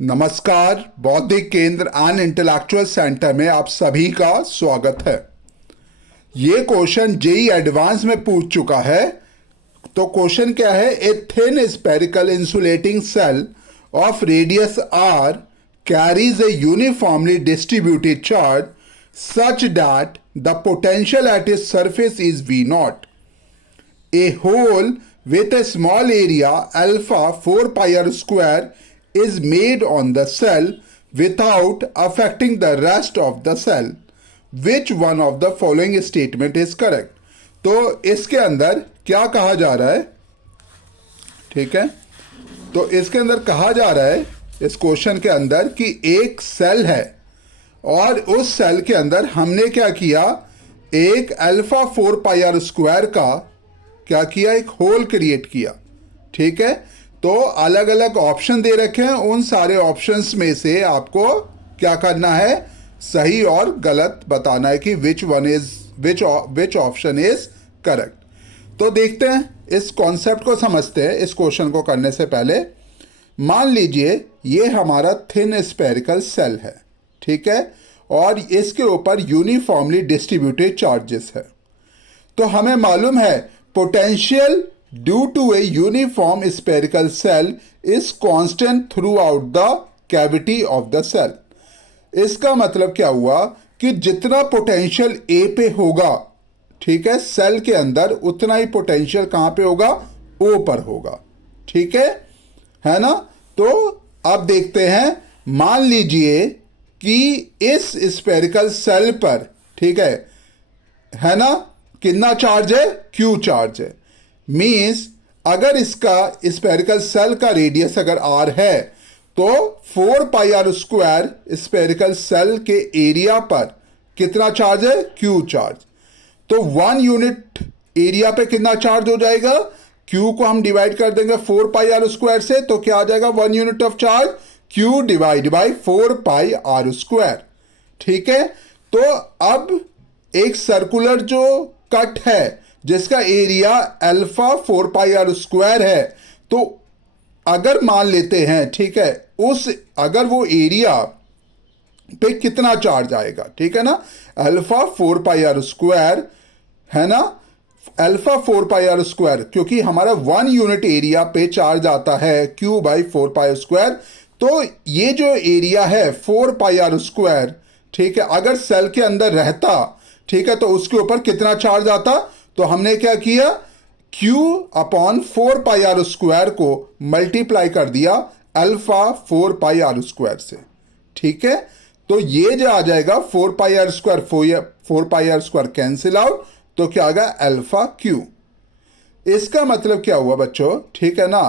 नमस्कार। बौद्धिक केंद्र एंड इंटेलेक्चुअल सेंटर में आप सभी का स्वागत है। ये क्वेश्चन जेई एडवांस में पूछ चुका है। तो क्वेश्चन क्या है? A thin spherical insulating shell of radius R carries a uniformly distributed charge such that the potential at its surface is V naught. A hole with a small area alpha 4 pi r square is made on the cell without affecting the rest of the cell. Which one of the following statement is correct? तो इसके अंदर क्या कहा जा रहा है? ठीक है, तो इसके अंदर कहा जा रहा है इस क्वेश्चन के अंदर कि एक सेल है और उस सेल के अंदर हमने क्या किया, एक अल्फा 4 पाई आर स्क्वायर का क्या किया, एक होल क्रिएट किया। ठीक है, तो अलग अलग ऑप्शन दे रखे हैं, उन सारे ऑप्शंस में से आपको क्या करना है, सही और गलत बताना है कि विच ऑप्शन इज करेक्ट। तो देखते हैं, इस कॉन्सेप्ट को समझते हैं। इस क्वेश्चन को करने से पहले मान लीजिए ये हमारा थिन स्फेरिकल सेल है, ठीक है, और इसके ऊपर यूनिफॉर्मली डिस्ट्रीब्यूटेड चार्जेस है। तो हमें मालूम है potential due to a uniform spherical cell is constant throughout the cavity of the cell। इसका मतलब क्या हुआ कि जितना पोटेंशियल ए पे होगा, ठीक है, सेल के अंदर, उतना ही पोटेंशियल कहां पे होगा, ओ पर होगा। ठीक है ना। तो अब देखते हैं, मान लीजिए कि इस स्फेरिकल सेल पर, ठीक है ना, कितना चार्ज है, क्यू चार्ज है। मीन्स अगर इसका स्फेरिकल सेल का रेडियस अगर आर है तो 4 pi are square spherical shell के एरिया पर कितना चार्ज है, क्यू चार्ज। तो 1 यूनिट एरिया पे कितना चार्ज हो जाएगा, क्यू को हम डिवाइड कर देंगे 4 पाई आर स्क्वायर से, तो क्या आ जाएगा, 1 unit of charge Q divide by 4 pi are square. ठीक है, तो अब एक सर्कुलर जो कट है जिसका area alpha 4 pi are square है, तो अगर मान लेते हैं, ठीक है, अगर वो एरिया पे कितना चार्ज आएगा, ठीक है ना, अल्फा 4 पाई आर स्क्वायर है ना, अल्फा 4 पाई आर स्क्वायर, क्योंकि हमारा 1 यूनिट एरिया पे चार्ज आता है क्यू बाई 4 पाई स्क्वायर। तो ये जो एरिया है 4 पाई आर स्क्वायर, ठीक है, अगर सेल के अंदर रहता, ठीक है, तो उसके ऊपर कितना चार्ज आता। तो हमने क्या किया, Q upon 4 pi are square को मल्टीप्लाई कर दिया अल्फा 4 पाई आर स्क्वायर से। ठीक है, तो ये जो आ जाएगा 4 pi are square, 4 pi are square cancel out, तो क्या आ गया, अल्फा Q। इसका मतलब क्या हुआ बच्चों, ठीक है ना।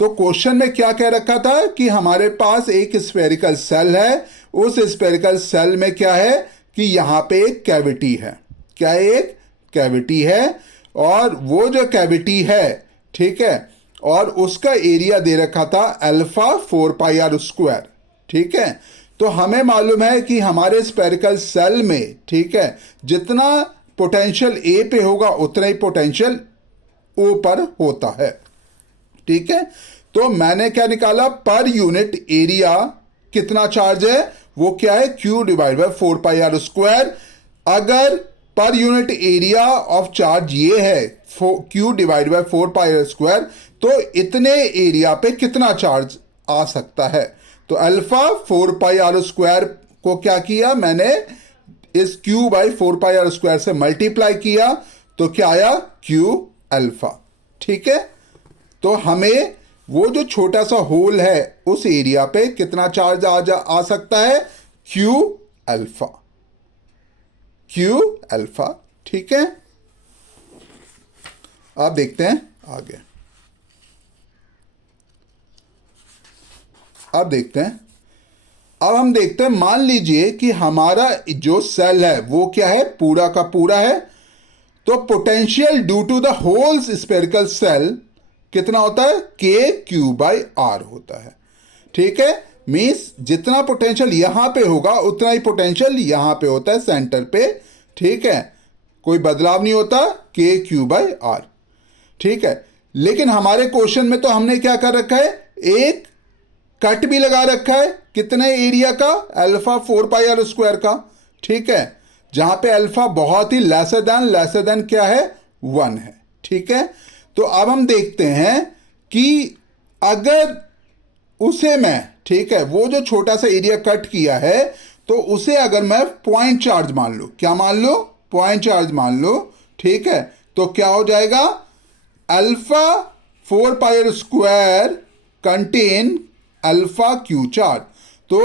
तो क्वेश्चन में क्या कह रखा था कि हमारे पास एक स्फेरिकल सेल है, उस स्फेरिकल सेल में क्या है कि यहां पे एक कैविटी है। क्या एक कैविटी है, और वो जो कैविटी है, ठीक है, और उसका एरिया दे रखा था अल्फा 4 पाई आर स्क्वायर। ठीक है, तो हमें मालूम है कि हमारे स्फेरिकल सेल में, ठीक है, जितना पोटेंशियल ए पे होगा उतना ही पोटेंशियल ओ पर होता है। ठीक है, तो मैंने क्या निकाला, पर यूनिट एरिया कितना चार्ज है, वो क्या है, Q divide by 4 pi are square. अगर पर यूनिट एरिया ऑफ चार्ज ये है Q divide by 4 pi are square, तो इतने एरिया पे कितना चार्ज आ सकता है। तो अल्फा 4 पाई आर स्क्वायर को क्या किया मैंने, इस Q by 4 pi are square से मल्टीप्लाई किया, तो क्या आया, क्यू अल्फा। ठीक है, तो हमें वो जो छोटा सा होल है उस एरिया पे कितना चार्ज आ सकता है, क्यू अल्फा, क्यू अल्फा। ठीक है, अब देखते हैं आगे। अब हम देखते हैं, मान लीजिए कि हमारा जो सेल है वो क्या है, पूरा का पूरा है। तो potential due to the holes spherical shell कितना होता है, के क्यू बाई आर होता है। ठीक है, मीन्स जितना पोटेंशियल यहां पे होगा उतना ही पोटेंशियल यहां पे होता है, सेंटर पे। ठीक है, कोई बदलाव नहीं होता, के क्यू बाई आर। ठीक है, लेकिन हमारे क्वेश्चन में तो हमने क्या कर रखा है, एक कट भी लगा रखा है कितने एरिया का, अल्फा 4πr² का, ठीक है, जहां पे अल्फा बहुत ही लेसर देन क्या है, 1 है, ठीक है। तो अब हम देखते हैं कि अगर उसे मैं, ठीक है, वो जो छोटा सा एरिया कट किया है तो उसे अगर मैं पॉइंट चार्ज मान लूं, क्या मान लो, पॉइंट चार्ज मान लो, ठीक है, तो क्या हो जाएगा, alpha 4πr² contain alpha Q charge. तो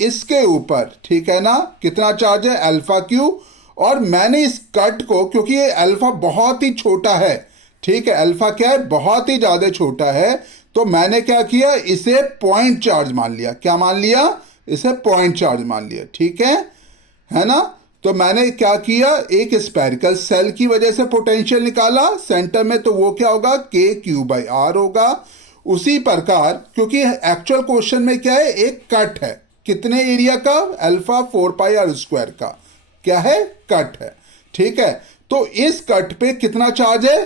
इसके ऊपर, ठीक है ना, कितना चार्ज है, अल्फा क्यू। और मैंने इस कट को, क्योंकि ये अल्फा बहुत ही छोटा है, ठीक है, अल्फा क्या है, बहुत ही ज्यादा छोटा है, तो मैंने क्या किया, इसे पॉइंट चार्ज मान लिया, क्या मान लिया, इसे पॉइंट चार्ज मान लिया, ठीक है ना। तो मैंने क्या किया, एक स्फेरिकल सेल की वजह से पोटेंशियल निकाला सेंटर में, तो वो क्या होगा, KQ/R होगा। उसी प्रकार, क्योंकि एक्चुअल क्वेश्चन में क्या है, एक कट है, कितने एरिया का, अल्फा 4πr² का, क्या है, कट है, ठीक है। तो इस कट पे कितना चार्ज है,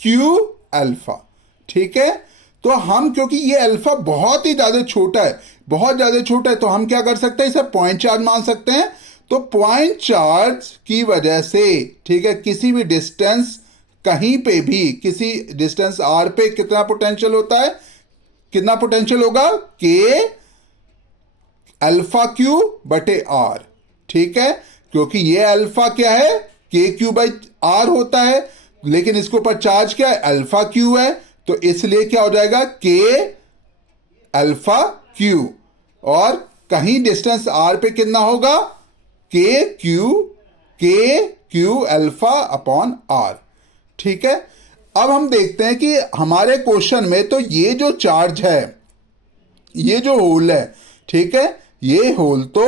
Q अल्फा, ठीक है। तो हम, क्योंकि ये अल्फा बहुत ही ज्यादा छोटा है, बहुत ज्यादा छोटा है, तो हम क्या कर सकते हैं, इसे पॉइंट चार्ज मान सकते हैं। तो पॉइंट चार्ज की वजह से, ठीक है, किसी भी डिस्टेंस, कहीं पे भी किसी डिस्टेंस r पे कितना पोटेंशियल होता है, कितना पोटेंशियल होगा, K अल्फा Q/R, ठीक है, क्योंकि ये अल्फा क्या है, KQ/R होता है, लेकिन इसके ऊपर चार्ज क्या है, अल्फा Q है, तो इसलिए क्या हो जाएगा, K अल्फा Q। और कहीं डिस्टेंस r पे कितना होगा, KQ अल्फा/R, ठीक है। अब हम देखते हैं कि हमारे क्वेश्चन में तो ये जो चार्ज है, ये जो होल है, ठीक है, ये होल तो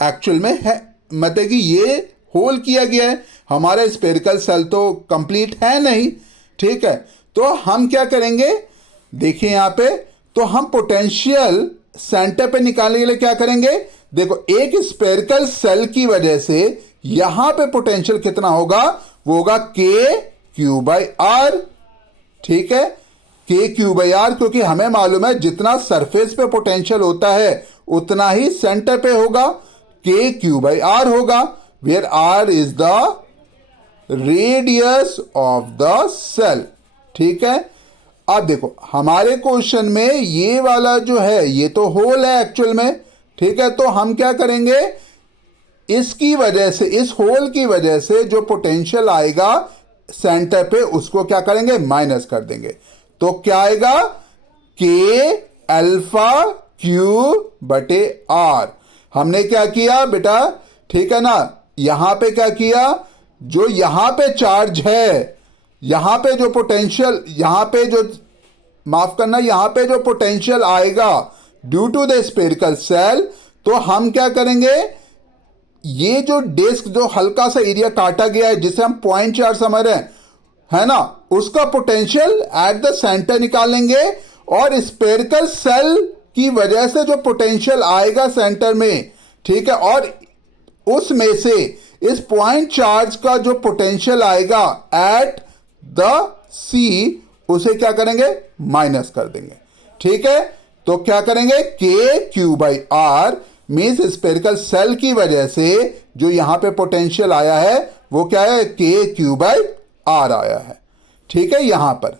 एक्चुअल में है, मतलब कि ये होल किया गया है, हमारा स्फेरिकल सेल तो कंप्लीट है नहीं, ठीक है। तो हम क्या करेंगे, देखिए यहां पे, तो हम पोटेंशियल सेंटर पे निकालने के लिए क्या करेंगे, देखो, एक स्फेरिकल सेल की वजह से यहां पे पोटेंशियल कितना होगा, वो होगा KQ/R, ठीक है, KQ/R, क्योंकि हमें मालूम है जितना सरफेस पे पोटेंशियल होता है उतना ही सेंटर पे होगा, KQ/R होगा, where R is the radius of the shell, ठीक है। अब देखो हमारे क्वेश्चन में ये वाला जो है, ये तो होल है एक्चुअल में, ठीक है, तो हम क्या करेंगे, इसकी वजह से, इस होल की वजह से जो पोटेंशियल आएगा सेंटर पे, उसको क्या करेंगे, माइनस कर देंगे। तो क्या आएगा, K अल्फा Q/R। हमने क्या किया बेटा, ठीक है ना, यहां पे क्या किया, जो यहां पे चार्ज है, यहां पे जो पोटेंशियल, यहां पे जो, माफ करना, यहां पे जो पोटेंशियल आएगा due to the spherical shell, तो हम क्या करेंगे, ये जो डिस्क, जो हल्का सा एरिया काटा गया है जिसे हम पॉइंट चार्ज समझ रहे हैं, है ना, उसका पोटेंशियल एट द सेंटर निकालेंगे, और स्फेरिकल सेल की वजह से जो पोटेंशियल आएगा सेंटर में, ठीक है, और उसमें से इस पॉइंट चार्ज का जो पोटेंशियल आएगा एट द C, उसे क्या करेंगे, माइनस कर देंगे, ठीक है। तो क्या करेंगे, KQ/R मीन्स स्फेरिकल सेल की वजह से जो यहां पे पोटेंशियल आया है वो क्या है, KQ/R आया है, ठीक है। यहां पर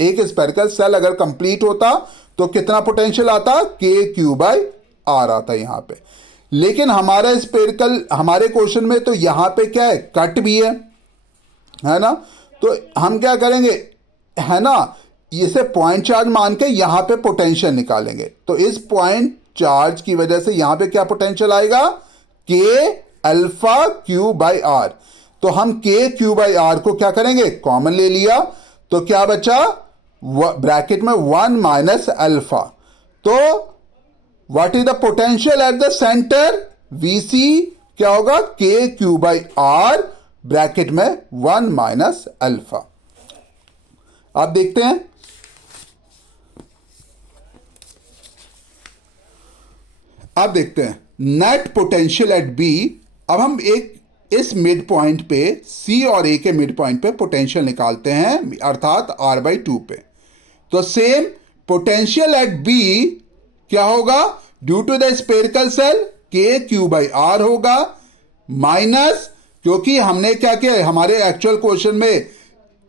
एक स्फेरिकल सेल अगर कंप्लीट होता तो कितना पोटेंशियल आता, KQ/R आता यहां पे। लेकिन हमारा स्फेरिकल, हमारे क्वेश्चन में तो यहां पे क्या है, कट भी है ना, तो हम क्या करेंगे, है ना, इसे पॉइंट चार्ज मान के यहां पे पोटेंशियल निकालेंगे। तो इस पॉइंट चार्ज की वजह से यहां पे क्या पोटेंशियल आएगा, K अल्फा Q/R। तो हम KQ/R को क्या करेंगे, कॉमन ले लिया, तो क्या बचा, ब्रैकेट में 1 माइनस अल्फा। तो what is the potential at the centre, VC क्या होगा, KQ/R ब्रैकेट में 1 माइनस अल्फा। आप देखते हैं, अब देखते हैं नेट पोटेंशियल एट B। अब हम एक इस मिड पॉइंट पे, C और A के मिड पॉइंट पे पोटेंशियल निकालते हैं, अर्थात R/2 पे। तो सेम पोटेंशियल एट बी क्या होगा, due to the spherical shell के क्यू बाई आर होगा, माइनस, क्योंकि हमने क्या किया, हमारे एक्चुअल क्वेश्चन में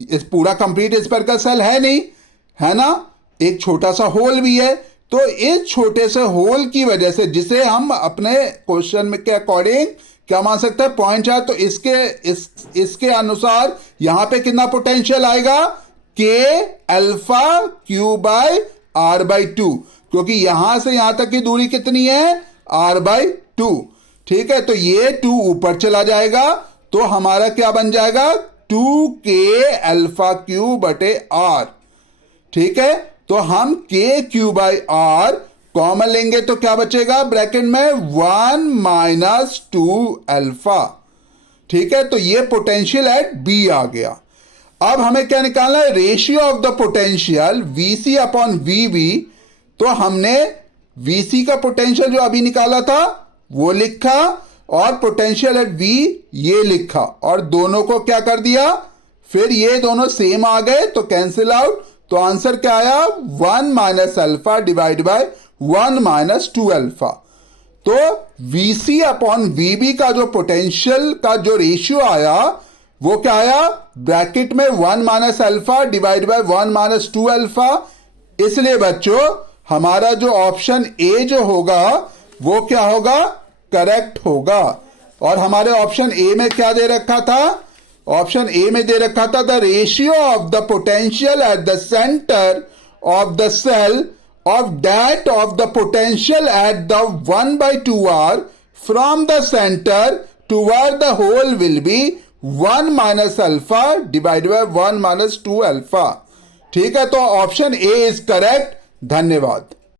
इस पूरा कंप्लीट स्पेरिकल सेल है नहीं, है ना, एक छोटा सा होल भी है, तो इस छोटे से होल की वजह से, जिसे हम अपने क्वेश्चन में के अकॉर्डिंग क्या मान सकते हैं, पॉइंट चार्ज, तो इसके अनुसार यहां पे कितना पोटेंशियल आएगा, K alpha Q by R by two, क्योंकि यहां से यहां तक की दूरी कितनी है, आर बाई टू। ठीक है, तो ये 2 ऊपर चला जाएगा, तो हमारा क्या बन जाएगा, 2k अल्फा क्यू बटे आर। ठीक है, तो हम के क्यू बाई आर कॉमन लेंगे तो क्या बचेगा ब्रैकेट में, 1 माइनस 2 अल्फा। ठीक है, तो ये पोटेंशियल एट बी आ गया। अब हमें क्या निकालना है, ratio of the potential VC upon VB. तो हमने वीसी का पोटेंशियल जो अभी निकाला था वो लिखा, और पोटेंशियल एट वी ये लिखा, और दोनों को क्या कर दिया, फिर ये दोनों सेम आ गए तो कैंसिल आउट, तो आंसर क्या आया, 1 minus alpha divide by 1 minus 2 alpha. तो वीसी अपॉन वीबी का जो पोटेंशियल का जो रेशियो आया वो क्या आया, ब्रैकेट में 1 minus alpha divide by 1 minus 2 alpha. इसलिए बच्चों हमारा जो ऑप्शन ए जो होगा वो क्या होगा, करेक्ट होगा। और हमारे ऑप्शन ए में क्या दे रखा था, ऑप्शन ए में दे रखा था, the ratio of the potential at the centre of the shell of that of the potential at the 1/2r from the center toward the hole will be 1 minus alpha divided by 1 minus 2 alpha। ठीक है, तो option A is correct. धन्यवाद।